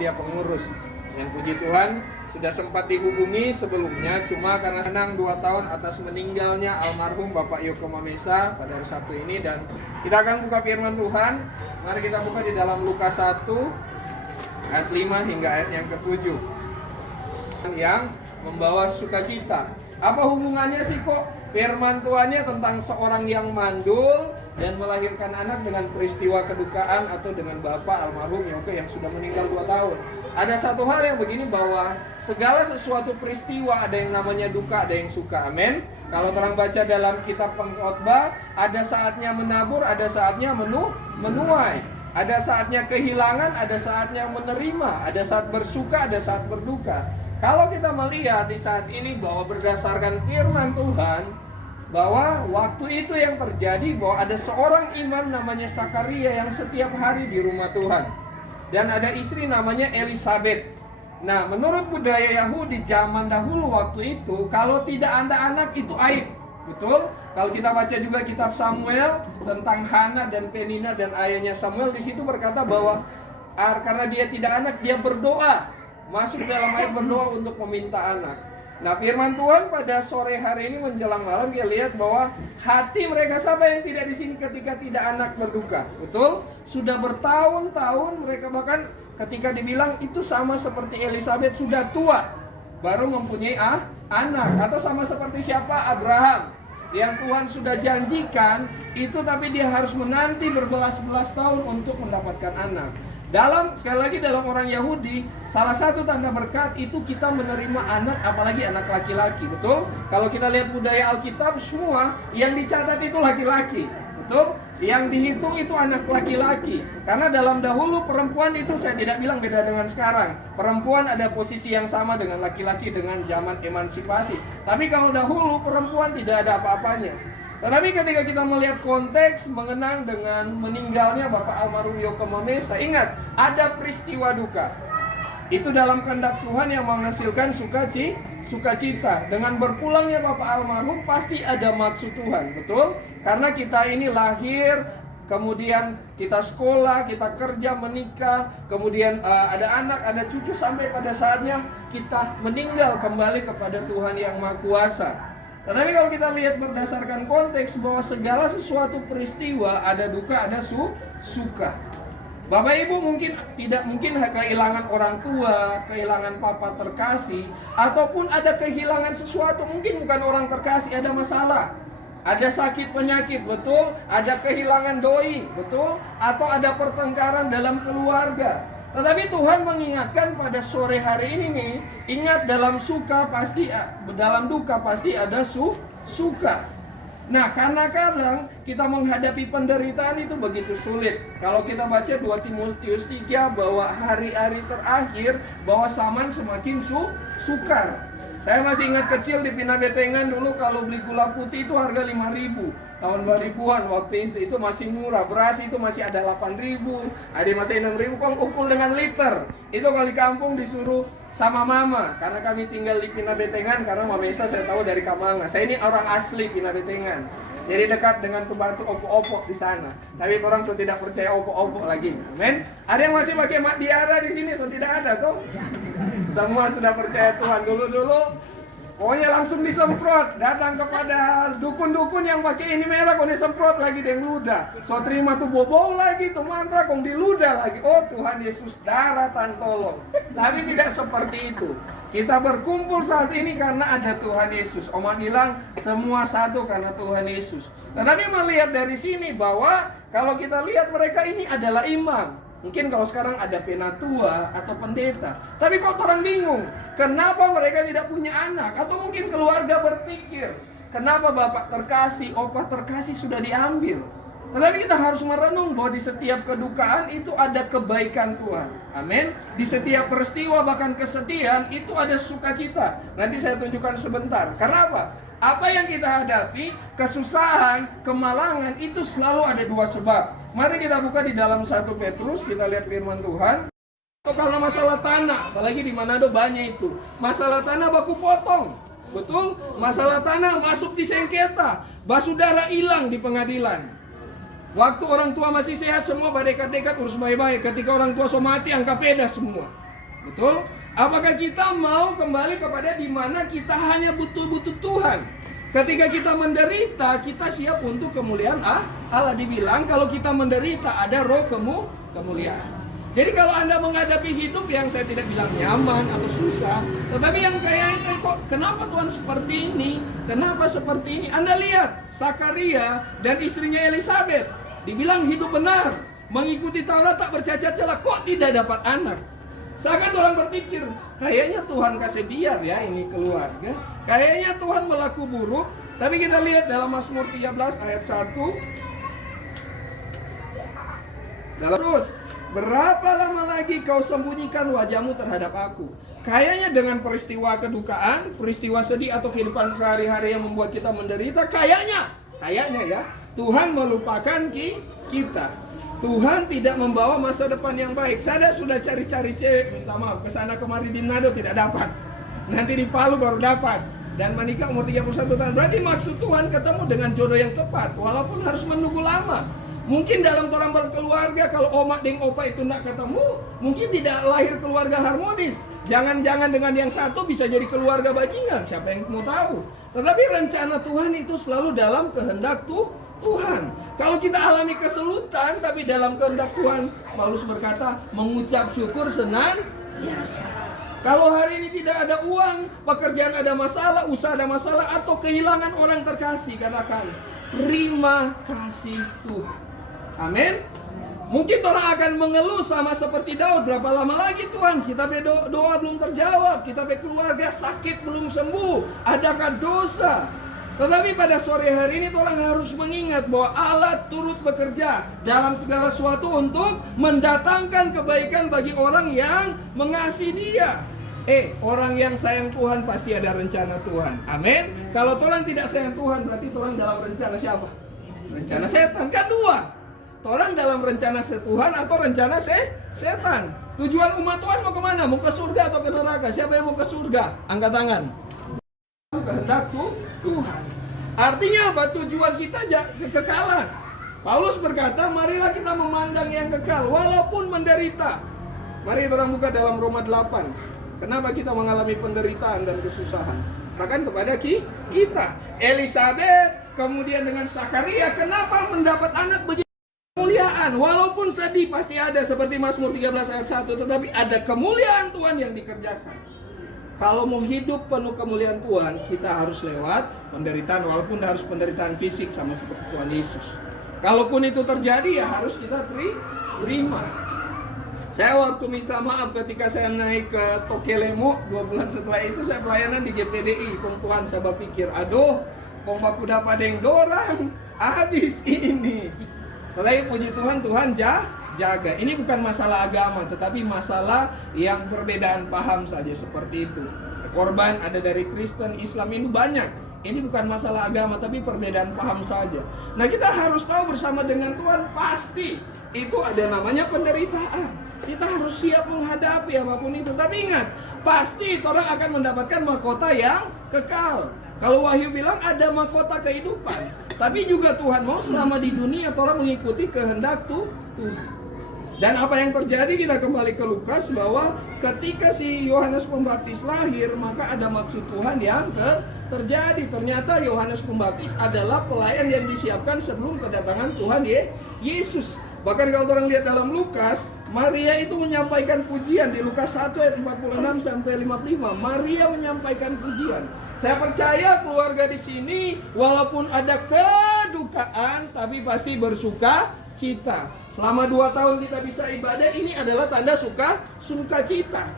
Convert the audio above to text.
dia pengurus. Yang puji Tuhan sudah sempat dihubungi sebelumnya, cuma karena senang 2 tahun atas meninggalnya almarhum Bapak Yoko Mamesa pada hari Sabtu ini. Dan kita akan buka firman Tuhan. Mari kita buka di dalam Lukas 1 ayat 5 hingga ayat yang ke-7, yang membawa sukacita. Apa hubungannya sih kok firman Tuhannya tentang seorang yang mandul dan melahirkan anak dengan peristiwa kedukaan atau dengan bapak almarhum Yoko yang sudah meninggal 2 tahun. Ada satu hal yang begini, bahwa segala sesuatu peristiwa ada yang namanya duka, ada yang suka. Amin. Kalau terang baca dalam kitab Pengkhotbah, ada saatnya menabur, ada saatnya menuai. Ada saatnya kehilangan, ada saatnya menerima. Ada saat bersuka, ada saat berduka. Kalau kita melihat di saat ini bahwa berdasarkan firman Tuhan, bahwa waktu itu yang terjadi bahwa ada seorang imam namanya Sakaria yang setiap hari di rumah Tuhan. Dan ada istri namanya Elisabeth. Nah, menurut budaya Yahudi zaman dahulu waktu itu, kalau tidak ada anak itu aib. Betul? Kalau kita baca juga kitab Samuel tentang Hana dan Penina dan ayahnya Samuel, di situ berkata bahwa karena dia tidak anak, dia berdoa. Masuk dalam ayat berdoa untuk meminta anak. Nah, firman Tuhan pada sore hari ini menjelang malam dia lihat bahwa hati mereka, siapa yang tidak di sini ketika tidak anak berduka? Betul? Sudah bertahun-tahun mereka, bahkan ketika dibilang itu sama seperti Elisabeth sudah tua baru mempunyai anak, atau sama seperti siapa? Abraham, yang Tuhan sudah janjikan itu, tapi dia harus menanti berbelas-belas tahun untuk mendapatkan anak. Sekali lagi dalam orang Yahudi, salah satu tanda berkat itu kita menerima anak, apalagi anak laki-laki. Betul? Kalau kita lihat budaya Alkitab, semua yang dicatat itu laki-laki. Betul? Yang dihitung itu anak laki-laki. Karena dalam dahulu perempuan itu, saya tidak bilang beda dengan sekarang. Perempuan ada posisi yang sama dengan laki-laki dengan zaman emansipasi. Tapi kalau dahulu perempuan tidak ada apa-apanya. Tetapi ketika kita melihat konteks mengenang dengan meninggalnya Bapak almarhum Yoko Mamesa, ingat ada peristiwa duka. Itu dalam kehendak Tuhan yang menghasilkan sukacita. Dengan berpulangnya Bapak almarhum pasti ada maksud Tuhan, betul? Karena kita ini lahir, kemudian kita sekolah, kita kerja, menikah, kemudian ada anak, ada cucu, sampai pada saatnya kita meninggal kembali kepada Tuhan yang Maha Kuasa. Tetapi kalau kita lihat berdasarkan konteks bahwa segala sesuatu peristiwa ada duka, ada suka. Bapak Ibu tidak mungkin kehilangan orang tua, kehilangan papa terkasih, ataupun ada kehilangan sesuatu, mungkin bukan orang terkasih, ada masalah. Ada sakit penyakit, betul? Ada kehilangan doi, betul? Atau ada pertengkaran dalam keluarga. Tetapi Tuhan mengingatkan pada sore hari ini nih, ingat dalam dalam duka pasti ada suka. Nah, karena kadang kita menghadapi penderitaan itu begitu sulit. Kalau kita baca 2 Timotius 3 bahwa hari-hari terakhir bahwa zaman semakin sukar. Saya masih ingat kecil di Pinabetengan dulu kalau beli gula putih itu harga 5.000. Tahun 2000-an waktu itu masih murah. Beras itu masih ada 8.000, ada masih 6.000, kong ukul dengan liter. Itu kalau di kampung disuruh sama mama, karena kami tinggal di Pinabetengan, karena Mamesa saya tahu dari Kamanga. Saya ini orang asli Pinabetengan. Jadi dekat dengan pembantu opo-opo di sana. Tapi orang sudah tidak percaya opo-opo lagi. Amin. Ada yang masih pakai mak diara di sini, sudah tidak ada tuh. Semua sudah percaya Tuhan. Dulu pokoknya langsung disemprot. Datang kepada dukun-dukun yang pakai ini merah, kok disemprot lagi dengan ludah. So terima tuh bobo lagi, tuh mantra kok diludah lagi. Oh Tuhan Yesus, daratan tolong. Tapi tidak seperti itu. Kita berkumpul saat ini karena ada Tuhan Yesus. Oma bilang semua satu karena Tuhan Yesus. Tetapi melihat dari sini bahwa kalau kita lihat mereka ini adalah imam. Mungkin kalau sekarang ada penatua atau pendeta. Tapi kok orang bingung, kenapa mereka tidak punya anak? Atau mungkin keluarga berpikir, kenapa bapak terkasih, opa terkasih sudah diambil? Tetapi kita harus merenung bahwa di setiap kedukaan itu ada kebaikan Tuhan. Amin. Di setiap peristiwa bahkan kesedihan itu ada sukacita. Nanti saya tunjukkan sebentar. Karena apa? Apa yang kita hadapi, kesusahan, kemalangan, itu selalu ada 2 sebab. Mari kita buka di dalam 1 Petrus, kita lihat firman Tuhan. Atau karena masalah tanah, apalagi di Manado banyak itu. Masalah tanah baku potong. Betul? Masalah tanah masuk di sengketa. Basudara hilang di pengadilan. Waktu orang tua masih sehat semua berdekat-dekat urus baik-baik. Ketika orang tua so mati, angka peda semua. Betul? Apakah kita mau kembali kepada di mana kita hanya butuh Tuhan? Ketika kita menderita, kita siap untuk kemuliaan Allah. Dibilang kalau kita menderita ada roh kemuliaan. Jadi kalau Anda menghadapi hidup yang saya tidak bilang nyaman atau susah, tetapi yang kayak kok kenapa Tuhan seperti ini? Kenapa seperti ini? Anda lihat Zakaria dan istrinya Elizabeth, dibilang hidup benar, mengikuti Taurat tak bercacat celah, kok tidak dapat anak? Sangat orang berpikir, kayaknya Tuhan kasih biar ya ini keluarga. Kayaknya Tuhan berlaku buruk. Tapi kita lihat dalam Mazmur 13 ayat 1. Terus, berapa lama lagi kau sembunyikan wajahmu terhadap aku? Kayaknya dengan peristiwa kedukaan, peristiwa sedih atau kehidupan sehari-hari yang membuat kita menderita, kayaknya ya, Tuhan melupakan kita. Tuhan tidak membawa masa depan yang baik. Saya sudah cari-cari cewek, minta maaf, kesana kemari di Manado tidak dapat. Nanti di Palu baru dapat. Dan menikah umur 31 tahun. Berarti maksud Tuhan ketemu dengan jodoh yang tepat, walaupun harus menunggu lama. Mungkin dalam orang berkeluarga, kalau omak dan opa itu tidak ketemu, mungkin tidak lahir keluarga harmonis. Jangan-jangan dengan yang satu bisa jadi keluarga bajingan, siapa yang mau tahu. Tetapi rencana Tuhan itu selalu dalam kehendak Tuhan. Kalau kita alami kesulitan, tapi dalam kehendak Tuhan, Paulus berkata, mengucap syukur senantiasa. Kalau hari ini tidak ada uang, pekerjaan ada masalah, usaha ada masalah, atau kehilangan orang terkasih, katakan, terima kasih Tuhan. Amin. Mungkin orang akan mengeluh sama seperti Daud, berapa lama lagi Tuhan, kita doa belum terjawab, kita keluarga sakit belum sembuh, adakah dosa? Tetapi pada sore hari ini orang harus mengingat bahwa Allah turut bekerja dalam segala sesuatu untuk mendatangkan kebaikan bagi orang yang mengasihi Dia. Orang yang sayang Tuhan pasti ada rencana Tuhan. Amin. Kalau orang tidak sayang Tuhan, berarti orang dalam rencana siapa? Rencana setan. Kan dua. Orang dalam rencana Tuhan atau rencana setan. Tujuan umat Tuhan mau kemana? Mau ke surga atau ke neraka? Siapa yang mau ke surga? Angkat tangan. Kehendak Tuhan. Artinya apa? Tujuan kita kekekalan. Paulus berkata, marilah kita memandang yang kekal walaupun menderita. Mari kita buka dalam Roma 8. Kenapa kita mengalami penderitaan dan kesusahan? Katakan kepada kita. Elizabeth kemudian dengan Zakaria, kenapa mendapat anak begitu kemuliaan? Walaupun sedih pasti ada, seperti Mazmur 13 ayat 1, tetapi ada kemuliaan Tuhan yang dikerjakan. Kalau mau hidup penuh kemuliaan Tuhan, kita harus lewat penderitaan, walaupun harus penderitaan fisik sama seperti Tuhan Yesus. Kalaupun itu terjadi, ya harus kita terima. Saya waktu minta maaf ketika saya naik ke Tokelemo, 2 bulan setelah itu saya pelayanan di GPDI. Tuhan, saya berpikir, aduh, baku dapat deng dorang, habis ini. Tetapi puji Tuhan, Tuhan jaga. Ini bukan masalah agama, tetapi masalah yang perbedaan paham saja seperti itu. Korban ada dari Kristen, Islam, ini banyak. Ini bukan masalah agama, tapi perbedaan paham saja. Nah, kita harus tahu bersama dengan Tuhan, pasti itu ada namanya penderitaan. Kita harus siap menghadapi apapun itu. Tapi ingat, pasti orang akan mendapatkan mahkota yang kekal. Kalau Wahyu bilang ada mahkota kehidupan, tapi juga Tuhan mau selama di dunia orang mengikuti kehendak Tuhan. Dan apa yang terjadi, kita kembali ke Lukas, bahwa ketika si Yohanes Pembaptis lahir, maka ada maksud Tuhan yang terjadi. Ternyata Yohanes Pembaptis adalah pelayan yang disiapkan sebelum kedatangan Tuhan Yesus. Bahkan kalau orang lihat dalam Lukas, Maria itu menyampaikan pujian di Lukas 1 ayat 46 sampai 55. Maria menyampaikan pujian. Saya percaya keluarga di sini walaupun ada kedukaan, tapi pasti bersuka cita. Selama 2 tahun kita bisa ibadah, ini adalah tanda sukacita.